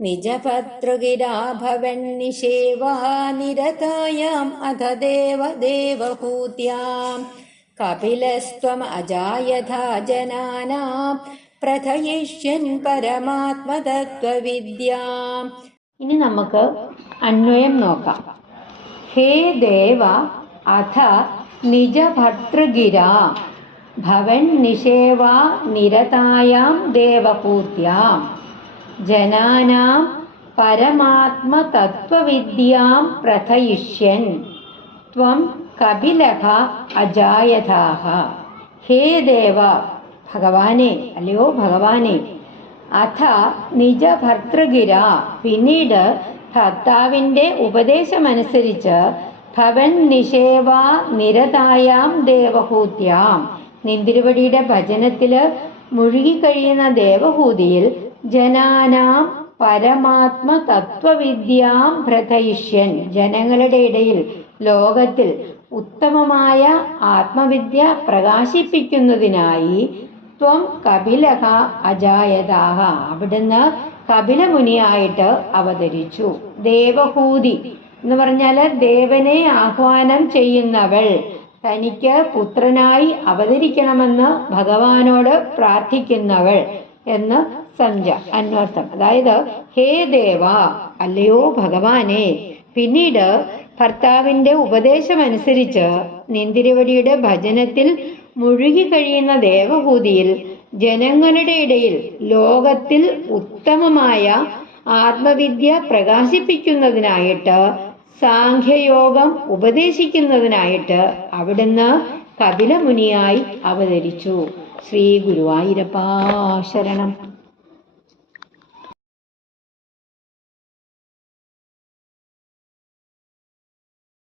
നിജഭർതൃഗിരാ ഭവന്നിഷേവാ നിരതായാം അധ ദേവദേവഹൂത്യാം കപിലസ്ത്വം അജായഥാ ജനാനാം പ്രഥയിഷ്യൻ പരമാത്മതത്വവിദ്യാം. ഇനി നമുക്ക് അന്വയം നോക്കാം. ഹേ ദേവ അഥ നിജഭർതൃഗിരാ ഭവൻ നിഷേവാ നിരതായാം ദേവഹൂത്യാം ജനാനാം പരമാത്മതത്വവിദ്യാം പ്രഥയിഷ്യൻ ത്വം കപിലഃ അജായഥാഃ. ഹേ ദേവ, ഭഗവാനെ, അല്ലയോ ഭഗവാനെ, അഥ നിജഭർതൃഗിര, പിന്നീട് ഭർത്താവിൻ്റെ ഉപദേശമനുസരിച്ച് ഭവൻ നിഷേവാ നിരതായാം ദേവഹൂത്യാം, നിന്തിരുവടിയുടെ ഭജനത്തില് മുഴുകിക്കഴിയുന്ന ദേവഹൂതിയിൽ ജനാനാം പരമാത്മ തത്വവിദ്യാം പ്രഥയിഷ്യൻ, ജനങ്ങളുടെ ഇടയിൽ ലോകത്തിൽ ഉത്തമമായ ആത്മവിദ്യ പ്രകാശിപ്പിക്കുന്നതിനായി ത്വം കപിലഃ അജായതാഃ, അവിടുന്ന് കപിലമുനിയായിട്ട് അവതരിച്ചു. ദേവഹൂതി എന്ന് പറഞ്ഞാൽ ദേവനെ ആഹ്വാനം ചെയ്യുന്നവൾ, തനിക്ക് പുത്രനായി അവതരിക്കണമെന്ന് ഭഗവാനോട് പ്രാർത്ഥിക്കുന്നവൾ എന്ന് അന്വർത്ഥം. അതായത് ഹേ ദേവ, അല്ലയോ ഭഗവാനെ. പിന്നീട് ഭർത്താവിന്റെ ഉപദേശമനുസരിച്ച് നിന്തിരുവടിയുടെ ഭജനത്തിൽ മുഴുകിക്കഴിയുന്ന ദേവഹൂതിയിൽ ജനങ്ങളുടെ ഇടയിൽ ലോകത്തിൽ ഉത്തമമായ ആത്മവിദ്യ പ്രകാശിപ്പിക്കുന്നതിനായിട്ട് സാഖ്യയോഗം ഉപദേശിക്കുന്നതിനായിട്ട് അവിടുന്ന് കപിലമുനിയായി അവതരിച്ചു. ശ്രീ ഗുരുവായൂരപ്പാ ശരണം.